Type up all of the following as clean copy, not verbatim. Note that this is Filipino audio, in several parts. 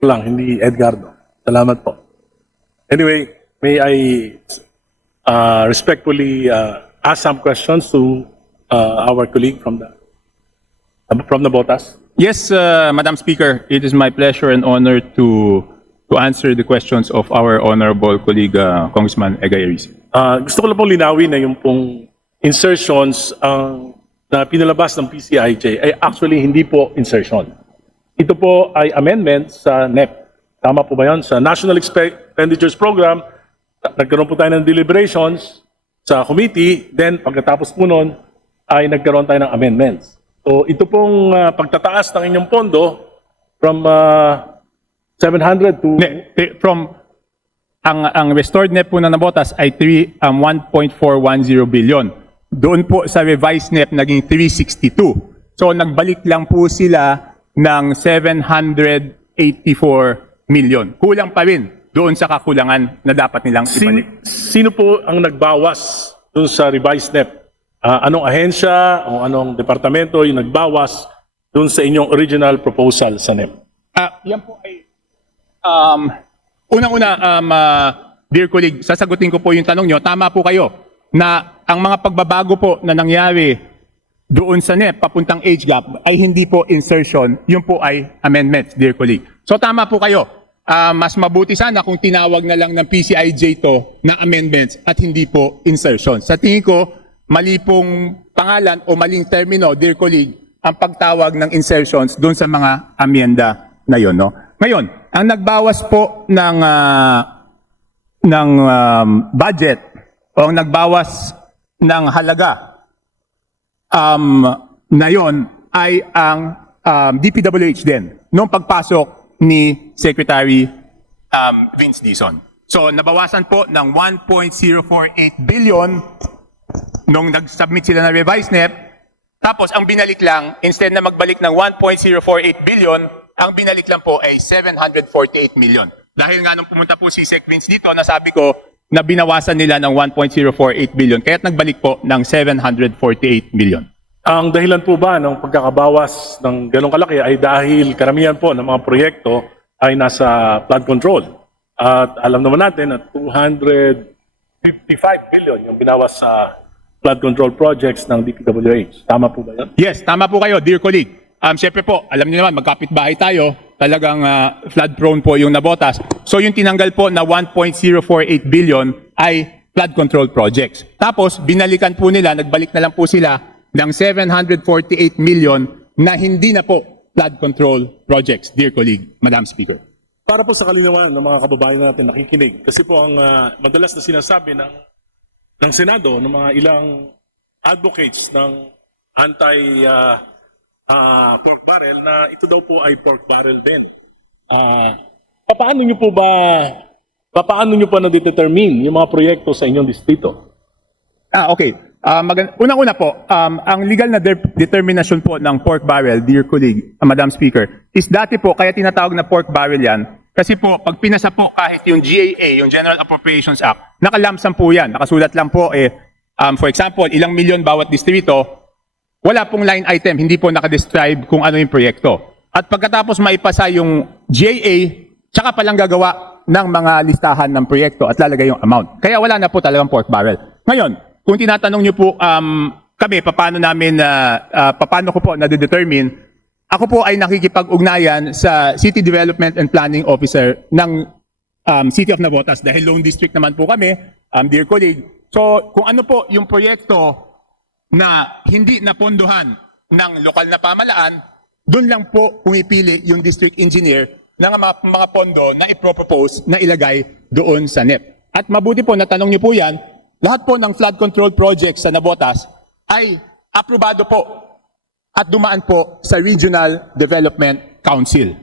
lang, hindi Edgardo. Salamat po. Anyway, may I respectfully ask some questions to our colleague from the Botas. Yes, Madam Speaker, it is my pleasure and honor to answer the questions of our honorable colleague, Congressman Egay-Erice. Gusto ko lang pong linawin na yung pong insertions na pinalabas ng PCIJ ay actually hindi po insertion. Ito po ay amendment sa NEP. Tama po ba yun? Sa National Expenditures Program, nagkaroon po tayo ng deliberations sa committee, then pagkatapos po nun ay nagkaroon tayo ng amendments. So ito pong pagtataas ng inyong pondo from 700 to... Ang restored NEP po na nabotas ay 1.410 billion. Doon po sa revised NEP naging 362. So nagbalik lang po sila ng 784 million. Kulang pa rin doon sa kakulangan na dapat nilang ibalik. Sino po ang nagbawas doon sa revised NEP? Anong ahensya o anong departamento yung nagbawas doon sa inyong original proposal sa NEP? Yan po ay unang-una, dear colleague, sasagutin ko po yung tanong nyo. Tama po kayo na ang mga pagbabago po na nangyari doon sa NEP papuntang age gap ay hindi po insertion, yun po ay amendments, dear colleague. So tama po kayo. Mas mabuti sana kung tinawag na lang ng PCIJ to na amendments at hindi po insertion. Sa tingin ko, mali pong pangalan o maling termino, dear colleague, ang pagtawag ng insertions doon sa mga amyenda na yun. No? Ngayon, ang nagbawas po ng budget o ang nagbawas ng halaga na yon ay ang DPWH din noong pagpasok ni Secretary Vince Dizon. So nabawasan po ng 1.048 billion nung nag-submit sila ng revised NEP. Tapos ang binalik lang, instead na magbalik ng 1.048 billion, ang binalik lang po ay 748 million. Dahil nga nung pumunta po si Sec Vince dito, nasabi ko na binawasan nila ng 1.048 billion, kaya't nagbalik po ng 748 million. Ang dahilan po ba ng pagkakabawas ng ganong kalaki ay dahil karamihan po ng mga proyekto ay nasa flood control. At alam naman natin na 255 billion yung binawas sa flood control projects ng DPWH. Tama po ba yan? Yes, tama po kayo, dear colleague. Siyempre po, alam niyo naman, magkapit-bahay tayo, talagang flood-prone po yung nabotas. So yung tinanggal po na 1.048 billion ay flood control projects. Tapos, binalikan po nila, nagbalik na lang po sila ng 748 million na hindi na po flood control projects, dear colleague, Madam Speaker. Para po sa kalinawan ng mga kababayan natin nakikinig, kasi po ang madalas na sinasabi ng Senado, ng mga ilang advocates ng anti-pork barrel na ito daw po ay pork barrel din. Paano nyo pa na-determine yung mga proyekto sa inyong distrito? Okay. Unang-una po, ang legal na determination po ng pork barrel, dear colleague, Madam Speaker, is dati po, kaya tinatawag na pork barrel yan, kasi po, pag pinasa po kahit yung GAA, yung General Appropriations Act, nakalamsam po yan, nakasulat lang po, for example, ilang milyon bawat distrito, wala pong line item, hindi po nakadescribe kung ano yung proyekto. At pagkatapos maipasa yung GAA, tsaka palang gagawa ng mga listahan ng proyekto at lalagay yung amount. Kaya wala na po talagang pork barrel. Ngayon, kung tinatanong nyo po kami, paano ko po na-determine, ako po ay nakikipag-ugnayan sa City Development and Planning Officer ng City of Navotas dahil loan district naman po kami, dear colleague. So kung ano po yung proyekto na hindi napondohan ng lokal na pamalaan, doon lang po pumipili yung district engineer ng mga pondo na ipropose na ilagay doon sa NEP. At mabuti po, natanong niyo po yan, lahat po ng flood control projects sa Navotas ay aprobado po at dumaan po sa Regional Development Council.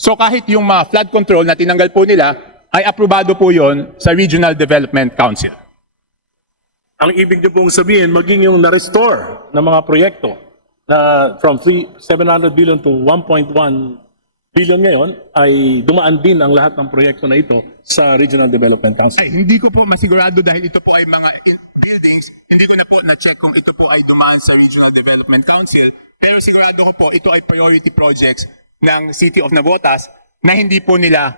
So kahit yung mga flood control na tinanggal po nila ay aprobado po yon sa Regional Development Council. Ang ibig niyo pong sabihin, maging yung na-restore ng mga proyekto na from 700 billion to 1.1 billion ngayon ay dumaan din ang lahat ng proyekto na ito sa Regional Development Council. Ay, hindi ko po masigurado dahil ito po ay mga buildings, hindi ko na po na-check kung ito po ay dumaan sa Regional Development Council. Pero sigurado ko po ito ay priority projects ng City of Navotas na hindi po nila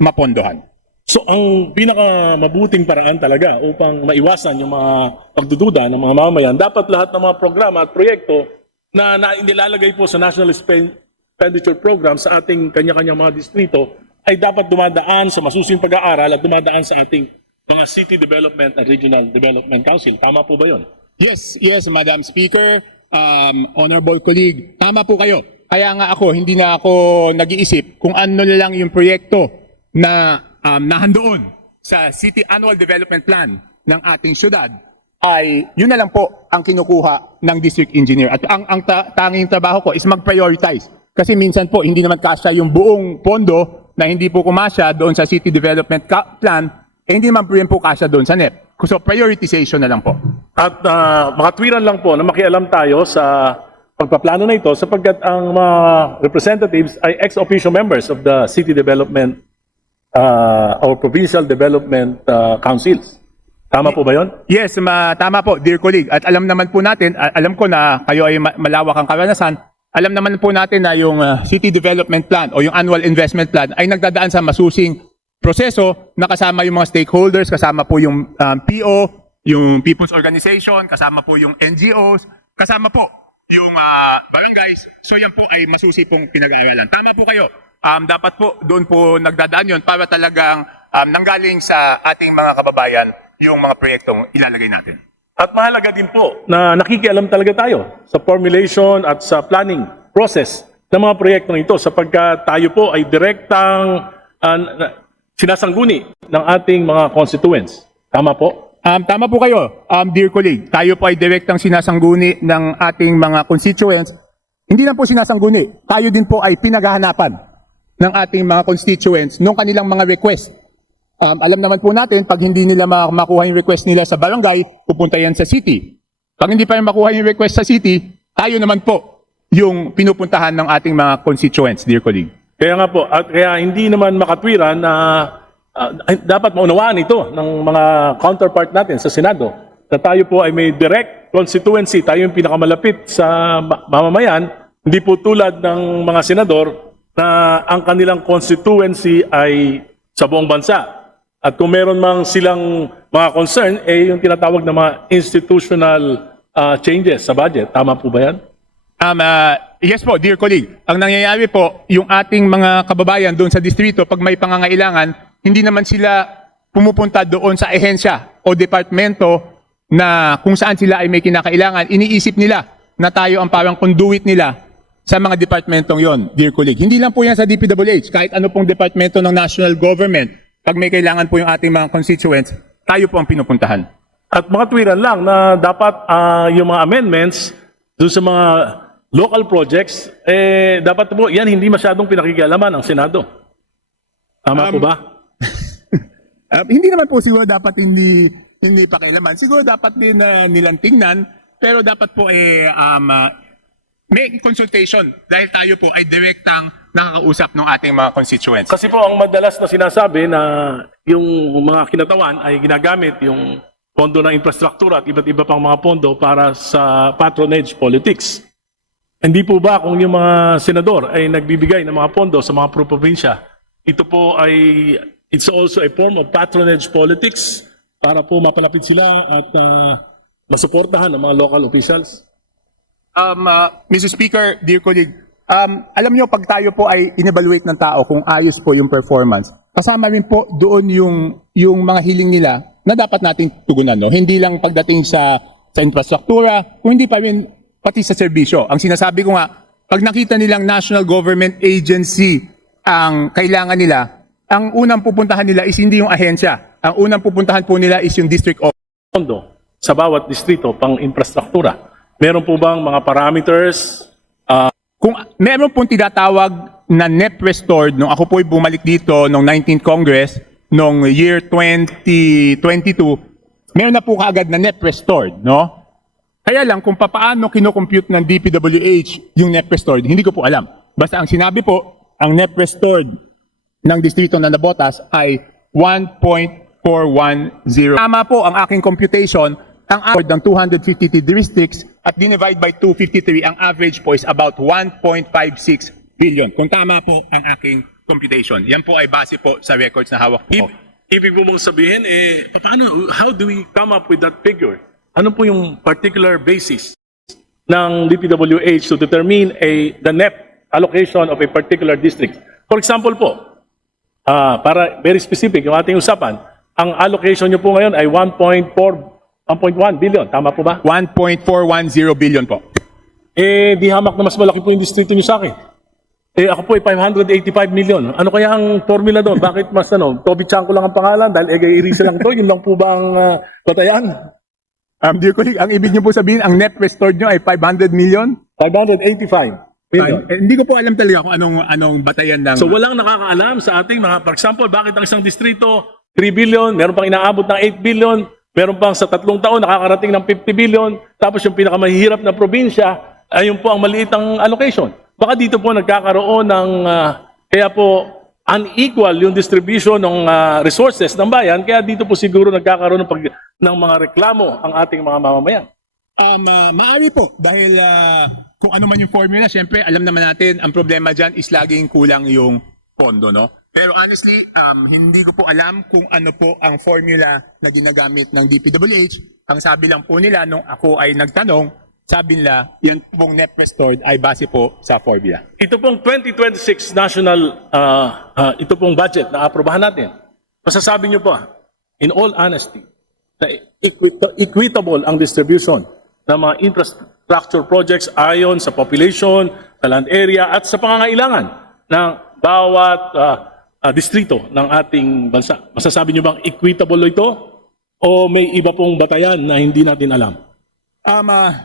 mapondohan. So ang pinaka mabuting paraan talaga upang maiwasan yung mga pagdududa ng mga mamamayan, dapat lahat ng mga programa at proyekto na nilalagay po sa National Expenditure Program sa ating kanya-kanyang mga distrito ay dapat dumadaan sa masusing pag-aaral at dumadaan sa ating mga City Development and Regional Development Council. Tama po ba yun? Yes, Madam Speaker, honorable colleague, tama po kayo. Kaya nga ako, hindi na ako nag-iisip kung ano na lang yung proyekto na nahandoon sa City Annual Development Plan ng ating syudad, ay yun na lang po ang kinukuha ng district engineer. At ang tanging trabaho ko is mag-prioritize. Kasi minsan po, hindi naman kasya yung buong pondo na hindi po kumasya doon sa City Development Plan, hindi naman po kasya doon sa NEP. So prioritization na lang po. At makatwiran lang po na makialam tayo sa pagpaplano na ito sapagkat ang mga representatives ay ex-officio members of the City Development or Provincial Development Councils. Tama po ba yun? Yes, tama po, dear colleague. At alam naman po natin, alam ko na kayo ay malawak ang karanasan, alam naman po natin na yung City Development Plan o yung Annual Investment Plan ay nagdadaan sa masusing proseso na kasama yung mga stakeholders, kasama po yung PO, yung People's Organization, kasama po yung NGOs, kasama po yung barangays. So yan po ay masusi pong pinag-aaralan. Tama po kayo. Dapat po doon po nagdadaan yun para talagang nanggaling sa ating mga kababayan yung mga proyektong ilalagay natin. At mahalaga din po na nakikialam talaga tayo sa formulation at sa planning process ng mga proyektong ito sapagkat tayo po ay direktang sinasangguni ng ating mga constituents. Tama po? Tama po kayo, dear colleague. Tayo po ay direktang sinasangguni ng ating mga constituents. Hindi lang po sinasangguni, tayo din po ay pinaghahanapan ng ating mga constituents nung kanilang mga request. Alam naman po natin, pag hindi nila makuha yung request nila sa barangay, pupunta yan sa city. Pag hindi pa rin makuha yung request sa city, tayo naman po yung pinupuntahan ng ating mga constituents, dear colleague. Kaya nga po, at kaya hindi naman makatwiran na dapat maunawaan ito ng mga counterpart natin sa Senado na tayo po ay may direct constituency, tayo yung pinakamalapit sa mamamayan, hindi po tulad ng mga senador na ang kanilang constituency ay sa buong bansa. At kung meron mang silang mga concern, yung tinatawag na mga institutional changes sa budget. Tama po ba yan? Yes po, dear colleague. Ang nangyayari po, yung ating mga kababayan doon sa distrito, pag may pangangailangan, hindi naman sila pumupunta doon sa ehensya o departamento na kung saan sila ay may kinakailangan. Iniisip nila na tayo ang parang conduit nila sa mga departamentong yon, dear colleague. Hindi lang po yan sa DPWH, kahit ano pong departamento ng national government, pag may kailangan po yung ating mga constituents, tayo po ang pinupuntahan. At makatwiran lang na dapat yung mga amendments doon sa mga local projects, dapat po yan hindi masyadong pinakikialaman ng Senado. Tama po ba? Hindi naman po siguro dapat hindi pakialaman. Siguro dapat din nilang tingnan, pero dapat po may consultation dahil tayo po ay direktang nakakausap ng ating mga constituents. Kasi po ang madalas na sinasabi na yung mga kinatawan ay ginagamit yung pondo ng infrastruktura at iba't iba pang mga pondo para sa patronage politics. Hindi po ba kung yung mga senador ay nagbibigay ng mga pondo sa mga probinsya, ito po ay it's also a form of patronage politics para po mapalapit sila at masuportahan ng mga local officials? Mr. Speaker, dear colleague, alam niyo pag tayo po ay in-evaluate ng tao kung ayos po yung performance, kasama rin po doon yung mga hiling nila na dapat nating tugunan, no? Hindi lang pagdating sa infrastruktura, kung hindi pa rin pati sa serbisyo. Ang sinasabi ko nga, pag nakita nilang national government agency ang kailangan nila, ang unang pupuntahan nila is hindi yung ahensya. Ang unang pupuntahan po nila is yung district office. Pondo sa bawat distrito pang infrastruktura. Meron po bang mga parameters? Kung meron pong tinatawag na NEP restored, nung ako po'y bumalik dito nung 19th Congress, nung year 2022, meron na po kaagad na NEP restored, no? Kaya lang, kung papaano kinocompute ng DPWH yung NEP restored, hindi ko po alam. Basta ang sinabi po, ang NEP restored ng distrito na nabotas ay 1.410. Tama po ang aking computation, ang average ng 253 districts at dinivide by 253, ang average po is about 1.56 billion. Kung tama po ang aking computation. Yan po ay base po sa records na hawak po. Ibig mo mong sabihin, paano, how do we come up with that figure? Ano po yung particular basis ng DPWH to determine the NEP allocation of a particular district? For example po, para very specific yung ating usapan, ang allocation nyo po ngayon ay 1.1 billion. Tama po ba? 1.410 billion po. Di hamak na mas malaki po yung distrito nyo sa akin. Ako po ay 585 million. Ano kaya ang formula doon? Bakit mas Toby Chanko lang ang pangalan dahil Egay-Irisa lang to? Yun lang po ba ang batayan? Dear colleague, ang ibig niyo po sabihin, ang net restored niyo ay 500 million? 585 million. Hindi ko po alam talaga kung anong batayan ng... So walang nakakaalam sa ating mga, for example, bakit ang isang distrito 3 billion, meron pang inaabot ng 8 billion, meron pang sa 3 taon nakakarating ng 50 billion, tapos yung pinakamahihirap na probinsya, ayun po ang maliit ang allocation. Baka dito po nagkakaroon ng, kaya po unequal yung distribution ng resources ng bayan, kaya dito po siguro nagkakaroon ng mga reklamo ang ating mga mamamayan. Maaari po, dahil kung ano man yung formula, syempre alam naman natin, ang problema dyan is laging kulang yung pondo, no? Pero honestly, hindi ko po alam kung ano po ang formula na ginagamit ng DPWH. Ang sabi lang po nila nung ako ay nagtanong, sabi nila, yung pong net restored ay base po sa formula. Ito pong 2026 national, ito pong budget na aprobahan natin. Masasabi niyo po, in all honesty, na equitable ang distribution ng mga infrastructure projects ayon sa population, sa land area, at sa pangangailangan ng bawat distrito ng ating bansa. Masasabi niyo bang equitable ito? O may iba pong batayan na hindi natin alam?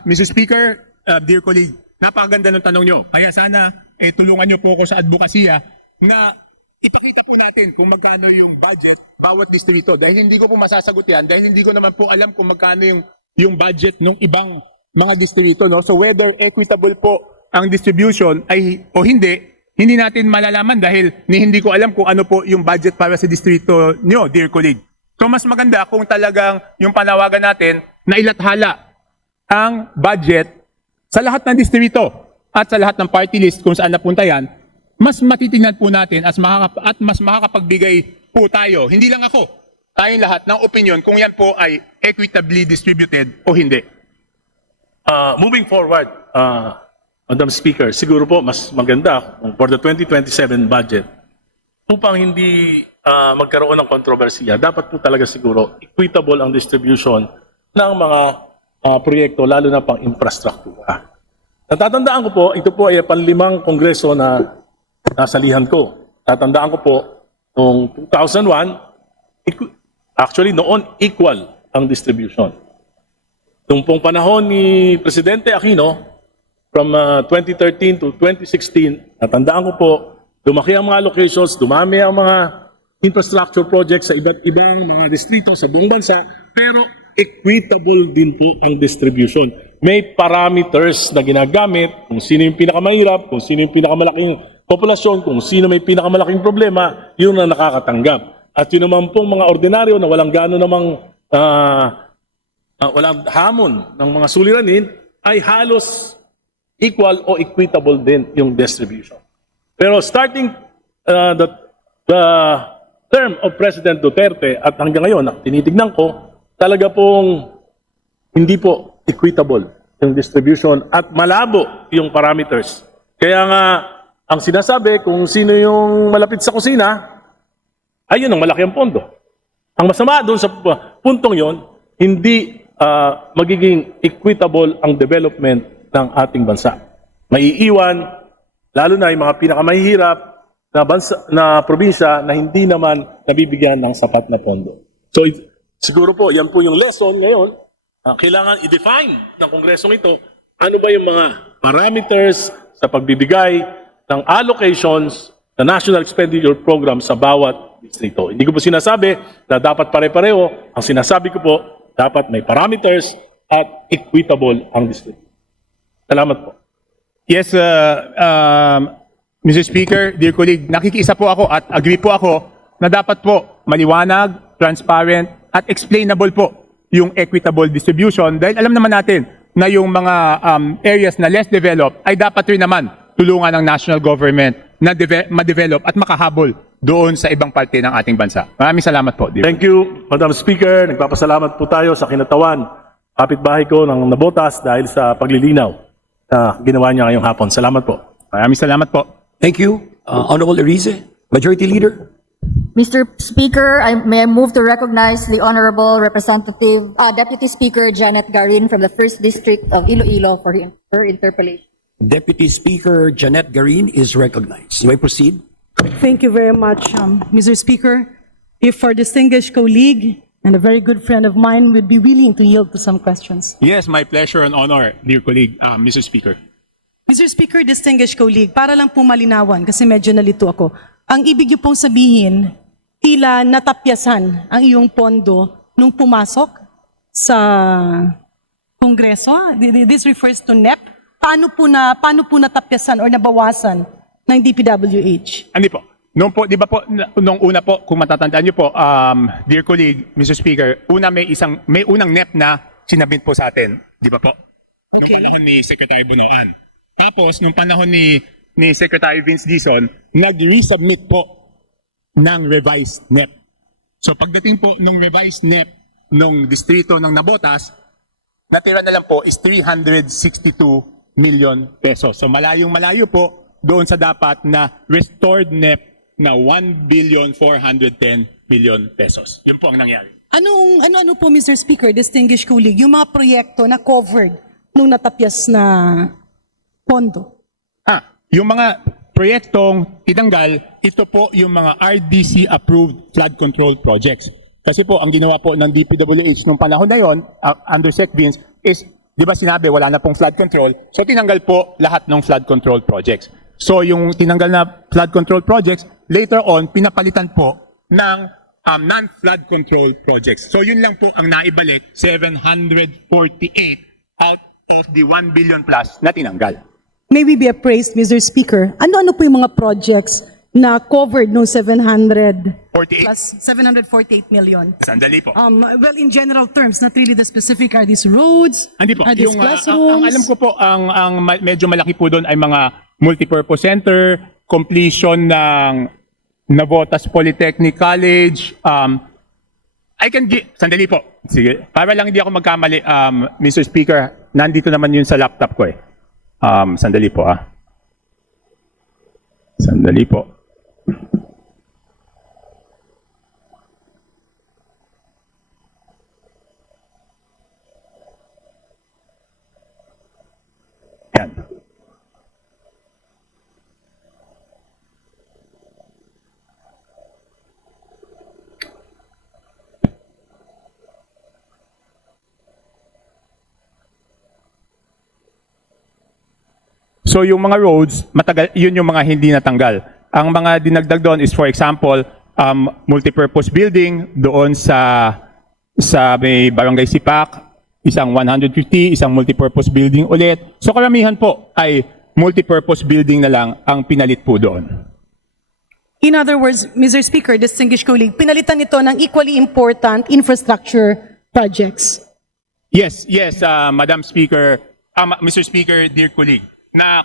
Mr. Speaker, dear colleague, napakaganda ng tanong nyo. Kaya sana tulungan nyo po ako sa advokasya na ipakita po natin kung magkano yung budget bawat distrito. Dahil hindi ko po masasagot yan, dahil hindi ko naman po alam kung magkano yung budget ng ibang mga distrito. No? So whether equitable po ang distribution ay o hindi natin malalaman dahil hindi ko alam kung ano po yung budget para sa distrito nyo, dear colleague. So mas maganda kung talagang yung panawagan natin na ilathala ang budget sa lahat ng distrito at sa lahat ng party list kung saan napunta yan, mas matitingnan po natin at mas makakapagbigay po tayo, hindi lang ako, tayong lahat ng opinion kung yan po ay equitably distributed o hindi. Moving forward, Madam Speaker, siguro po mas maganda for the 2027 budget upang hindi magkaroon ng kontrobersiya, dapat po talaga siguro equitable ang distribution ng mga proyekto, lalo na pang infrastruktura. Natatandaan ko po, ito po ay panlimang kongreso na nasalihan ko. Tatandaan ko po, noong 2001, actually noon equal ang distribution. Noong pong panahon ni Presidente Aquino, from 2013 to 2016, natandaan ko po, lumaki ang mga locations, dumami ang mga infrastructure projects sa iba't ibang mga distrito sa buong bansa, pero equitable din po ang distribution. May parameters na ginagamit kung sino yung pinakamahirap, kung sino yung pinakamalaking populasyon, kung sino may pinakamalaking problema, yun na nakakatanggap. At yun naman pong mga ordinaryo na walang gano'n namang walang hamon ng mga suliranin, ay halos equal o equitable din yung distribution. Pero starting the term of President Duterte at hanggang ngayon, tinitignan ko, talaga pong hindi po equitable yung distribution at malabo yung parameters. Kaya nga, ang sinasabi kung sino yung malapit sa kusina, ayun ang malaki ang pondo. Ang masama doon sa puntong yon, hindi magiging equitable ang development ng ating bansa. Maiiwan, lalo na yung mga pinakamahihirap na probinsya na hindi naman nabibigyan ng sapat na pondo. So, siguro po, yan po yung lesson ngayon. Kailangan i-define ng kongresong ito ano ba yung mga parameters sa pagbibigay ng allocations sa National Expenditure Program sa bawat distrito. Hindi ko po sinasabi na dapat pare-pareho. Ang sinasabi ko po, dapat may parameters at equitable ang distrito. Salamat po. Yes, Mr. Speaker, dear colleague, nakikiisa po ako at agree po ako na dapat po maliwanag, transparent, at explainable po yung equitable distribution dahil alam naman natin na yung mga areas na less developed ay dapat rin naman tulungan ng national government na ma-develop at makahabol doon sa ibang parte ng ating bansa. Maraming salamat po, dear. Thank you, Madam Speaker. Nagpapasalamat po tayo sa kinatawan, kapitbahay ko ng Nabotas dahil sa paglilinaw na ginawa niya ngayong hapon. Salamat po. Maraming salamat po. Thank you. Honorable Erize, Majority Leader. Mr. Speaker, may I move to recognize the Honorable Deputy Speaker Janet Garin from the 1st District of Iloilo for her interpellation. Deputy Speaker Janet Garin is recognized. You may proceed. Thank you very much, Mr. Speaker. If our distinguished colleague and a very good friend of mine would be willing to yield to some questions. Yes, my pleasure and honor, dear colleague, Mr. Speaker. Mr. Speaker, distinguished colleague, para lang po malinawan, kasi medyo nalito ako, ang ibig niyo pong sabihin, tila natapyasan ang iyong pondo nung pumasok sa Kongreso. This refers to NEP. Paano po natapyasan or nabawasan ng DPWH? Hindi po. Noong po, di ba po, nung una po, kung matatandaan niyo po, dear colleague, Mr. Speaker, may unang NEP na sinabit po sa atin. Di ba po? Nung Okay. panahon ni Secretary Bunoan. Tapos, nung panahon ni Secretary Vince Dizon, nag-resubmit po ng revised NEP. So pagdating po ng revised NEP ng distrito ng Nabotas, natira na lang po is 362 million pesos. So malayong-malayo po doon sa dapat na restored NEP na 1,410 billion pesos. Yun po ang nangyari. Ano po, Mr. Speaker, distinguished colleague, yung mga proyekto na covered nung natapyas na pondo? Yung mga proyektong tinanggal, ito po yung mga RDC-approved flood control projects. Kasi po, ang ginawa po ng DPWH nung panahon na yon, under Sec Vince, is, di ba sinabi, wala na pong flood control, so tinanggal po lahat ng flood control projects. So yung tinanggal na flood control projects, later on, pinapalitan po ng non-flood control projects. So yun lang po ang naibalik, 748 out of the 1 billion plus na tinanggal. May we be appraised, Mr. Speaker? Ano-ano po yung mga projects na covered no 700 48. plus 748 million? Sandali po. Well, in general terms, not really the specific. Are these roads? Hindi po. Are these Yung, classrooms? ang alam ko po, ang medyo malaki po doon ay mga multipurpose center, completion ng Navotas Polytechnic College. Sandali po. Sige. Para lang hindi ako magkamali, Mr. Speaker, nandito naman yun sa laptop ko eh. Sandali po Sandali po. Yan. So yung mga roads, matagal, yun yung mga hindi natanggal. Ang mga dinagdag doon is, for example, multipurpose building doon sa may Barangay Sipak, isang 150, isang multipurpose building ulit. So karamihan po ay multipurpose building na lang ang pinalit po doon. In other words, Mr. Speaker, distinguished colleague, pinalitan ito ng equally important infrastructure projects. Yes, Madam Speaker, Mr. Speaker, dear colleague, na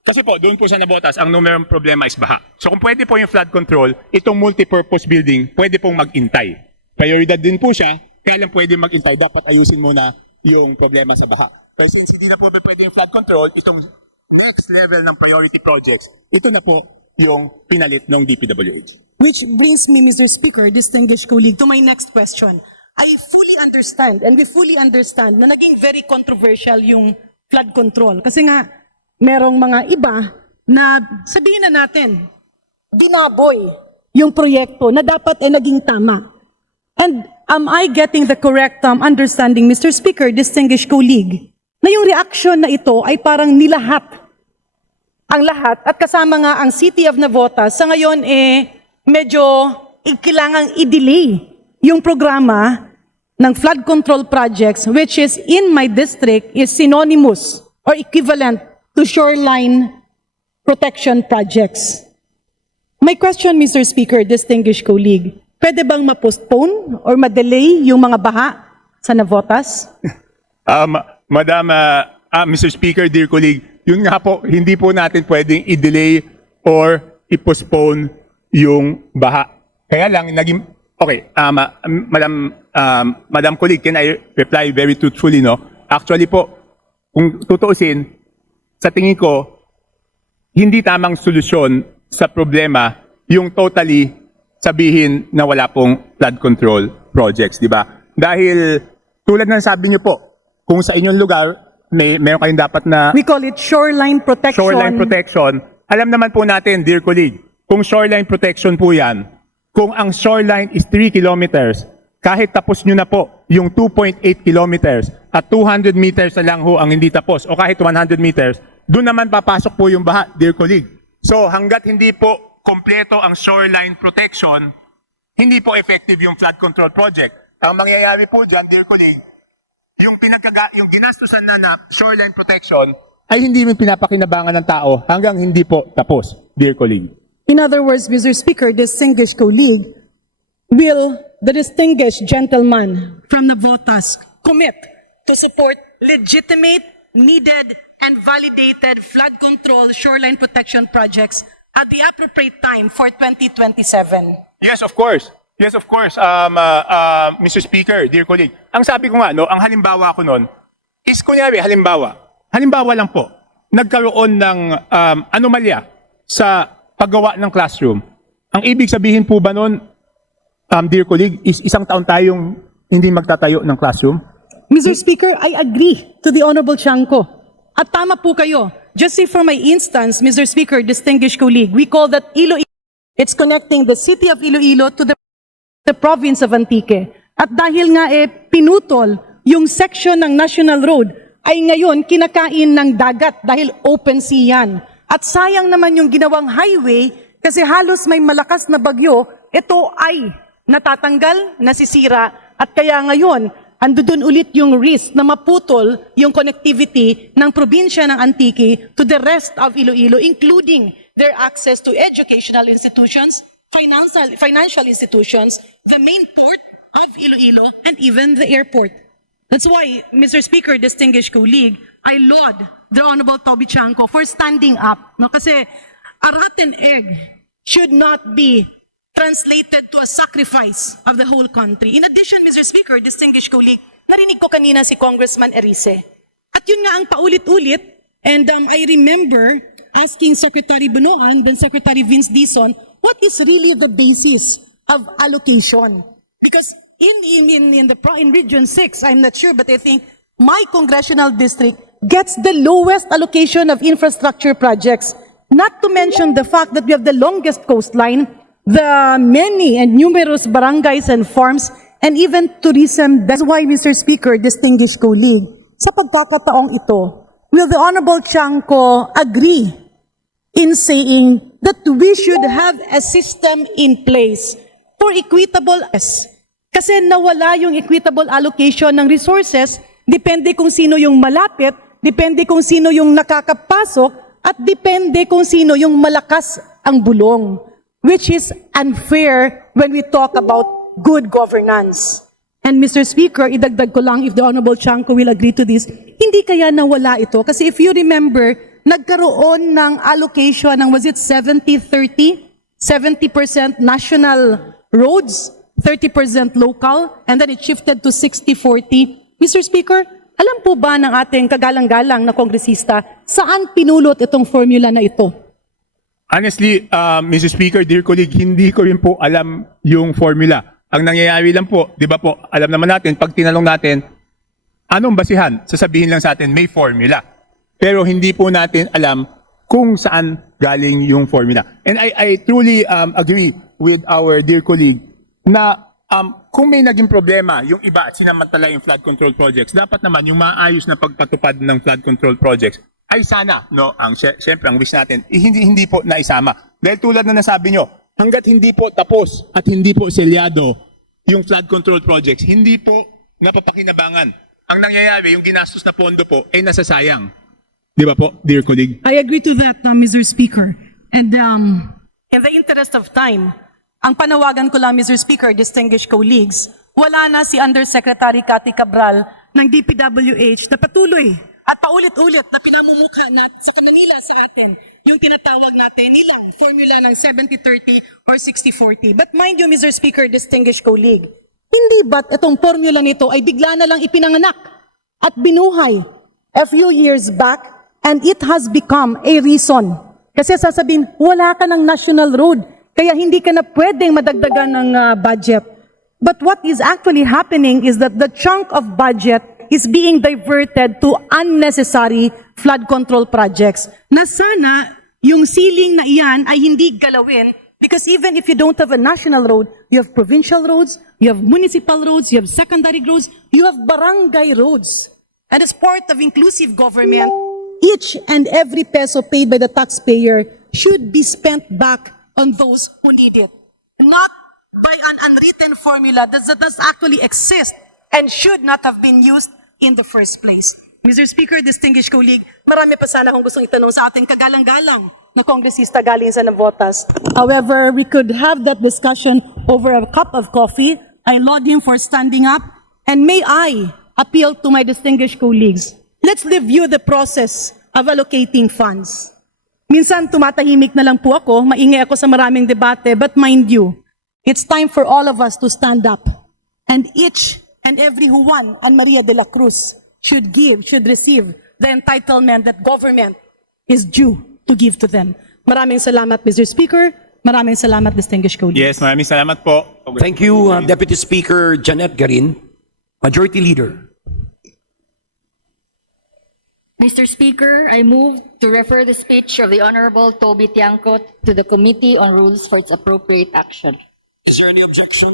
kasi po, doon po sa Nabotas, ang numerong problema is baha. So kung pwede po yung flood control, itong multipurpose building, pwede pong mag-intay. Prioridad din po siya, kaya lang pwede mag-intay, dapat ayusin muna yung problema sa baha. Pero since hindi na po pwede yung flood control, itong next level ng priority projects, ito na po yung pinalit ng DPWH. Which brings me, Mr. Speaker, distinguished colleague, to my next question. I fully understand, and we fully understand, na naging very controversial yung flood control. Kasi nga, merong mga iba na sabihin na natin, binaboy yung proyekto na dapat ay naging tama. And am I getting the correct understanding, Mr. Speaker, distinguished colleague, na yung reaction na ito ay parang nilahat ang lahat at kasama nga ang City of Navotas sa ngayon medyo kailangang i-delay yung programa ng flood control projects which is in my district is synonymous or equivalent to shoreline protection projects. My question, Mr. Speaker, distinguished colleague, pwede bang ma-postpone or ma-delay yung mga baha sa Navotas? Madam, Mr. Speaker, dear colleague, yun nga po, hindi po natin pwedeng i-delay or i-postpone yung baha. Kaya lang, naging, okay, Madam Colleague, can I reply very truthfully, no? Actually po, kung tutuusin, sa tingin ko, hindi tamang solusyon sa problema yung totally sabihin na wala pong flood control projects, di ba? Dahil tulad ng sabi niyo po, kung sa inyong lugar, meron kayong dapat na We call it shoreline protection. shoreline protection. Alam naman po natin, dear colleague, kung shoreline protection po yan, kung ang shoreline is 3 kilometers, kahit tapos nyo na po yung 2.8 kilometers at 200 meters na lang ho ang hindi tapos o kahit 100 meters, doon naman papasok po yung baha, dear colleague. So hanggat hindi po kompleto ang shoreline protection, hindi po effective yung flood control project. Ang mangyayari po dyan, dear colleague, yung ginastusan na shoreline protection ay hindi rin pinapakinabangan ng tao hanggang hindi po tapos, dear colleague. In other words, Mr. Speaker, distinguished colleague, will the distinguished gentleman from Navotas commit to support legitimate, needed, and validated flood control shoreline protection projects at the appropriate time for 2027? Yes, of course. Yes, of course, Mr. Speaker, dear colleague. Ang sabi ko nga, no, ang halimbawa ko nun, is kunyari, halimbawa lang po, nagkaroon ng anomalya sa paggawa ng classroom. Ang ibig sabihin po ba nun, dear colleague, is isang taon tayong hindi magtatayo ng classroom? Mr. Speaker, I agree to the Honorable Chanco. At tama po kayo. Just say for my instance, Mr. Speaker, distinguished colleague, we call that Iloilo. It's connecting the city of Iloilo to the province of Antique. At dahil nga pinutol yung section ng National Road, ay ngayon kinakain ng dagat dahil open sea yan. At sayang naman yung ginawang highway kasi halos may malakas na bagyo, ito ay natatanggal, nasisira. At kaya ngayon, ando dun ulit yung risk na maputol yung connectivity ng probinsya ng Antique to the rest of Iloilo, including their access to educational institutions, financial institutions, the main port of Iloilo, and even the airport. That's why, Mr. Speaker, distinguished colleague, I laud the Honorable Toby Chanco for standing up. No? Kasi a rotten egg should not be translated to a sacrifice of the whole country. In addition, Mr. Speaker, distinguished colleague, narinig ko kanina si Congressman Erice. At yun nga ang paulit-ulit, and I remember asking Secretary Bunoan, then Secretary Vince Dizon, what is really the basis of allocation? Because in Region 6, I'm not sure, but I think my congressional district gets the lowest allocation of infrastructure projects. Not to mention the fact that we have the longest coastline, the many and numerous barangays and farms, and even tourism. That's why, Mr. Speaker, distinguished colleague, sa pagkakataong ito, will the Honorable Chanco agree in saying that we should have a system in place for equitable, kasi nawala yung equitable allocation ng resources, depende kung sino yung malapit, depende kung sino yung nakakapasok, at depende kung sino yung malakas ang bulong, which is unfair when we talk about good governance. And Mr. Speaker, idagdag ko lang, if the Honorable Chanco will agree to this, hindi kaya nawala ito. Kasi if you remember, nagkaroon ng allocation ng, was it 70-30? 70% national roads, 30% local, and then it shifted to 60-40. Mr. Speaker, alam po ba ng ating kagalang-galang na kongresista, saan pinulot itong formula na ito? Honestly, Mr. Speaker, dear colleague, hindi ko rin po alam yung formula. Ang nangyayari lang po, di ba po, alam naman natin, pag tinanong natin, anong basihan? Sasabihin lang sa atin, may formula. Pero hindi po natin alam kung saan galing yung formula. And I truly agree with our dear colleague na kung may naging problema yung iba at sinamantala yung flood control projects, dapat naman yung maayos na pagpatupad ng flood control projects ay sana, no, siyempre ang wish natin, hindi po naisama. Dahil tulad na nasabi nyo, hanggat hindi po tapos at hindi po selyado yung flood control projects, hindi po napapakinabangan. Ang nangyayari, yung ginastos na pondo po ay nasasayang. Di ba po, dear colleague? I agree to that, Mr. Speaker. And in the interest of time, ang panawagan ko lang, Mr. Speaker, distinguished colleagues, wala na si Undersecretary Cathy Cabral ng DPWH na patuloy at paulit-ulit na pinamumukha sa kanila sa atin yung tinatawag natin nilang formula ng 70-30 or 60-40. But mind you, Mr. Speaker, distinguished colleague, hindi ba't itong formula nito ay bigla na lang ipinanganak at binuhay a few years back and it has become a reason. Kasi sasabihin, wala ka ng national road, kaya hindi ka na pwedeng madagdagan ng budget. But what is actually happening is that the chunk of budget is being diverted to unnecessary flood control projects na sana yung ceiling na iyan ay hindi galawin because even if you don't have a national road, you have provincial roads, you have municipal roads, you have secondary roads, you have barangay roads. And as part of inclusive government, each and every peso paid by the taxpayer should be spent back on those who need it, not by an unwritten formula that does actually exist and should not have been used in the first place. Mr. Speaker, distinguished colleague, marami pa sana akong gustong itanong sa ating kagalang-galang na kongresista galing sa Navotas. However, we could have that discussion over a cup of coffee. I laud him for standing up. And may I appeal to my distinguished colleagues, let's review the process of allocating funds. Minsan tumatahimik na lang po ako, maingay ako sa maraming debate, but mind you, it's time for all of us to stand up. And each and every Juan and Maria de la Cruz should receive the entitlement that government is due to give to them. Maraming salamat, Mr. Speaker. Maraming salamat, distinguished colleagues. Yes, maraming salamat po. Thank you, Deputy Speaker Janet Garin. Majority Leader. Mr. Speaker, I move to refer the speech of the Honorable Toby Tiangco to the Committee on Rules for its appropriate action. Is there any objection?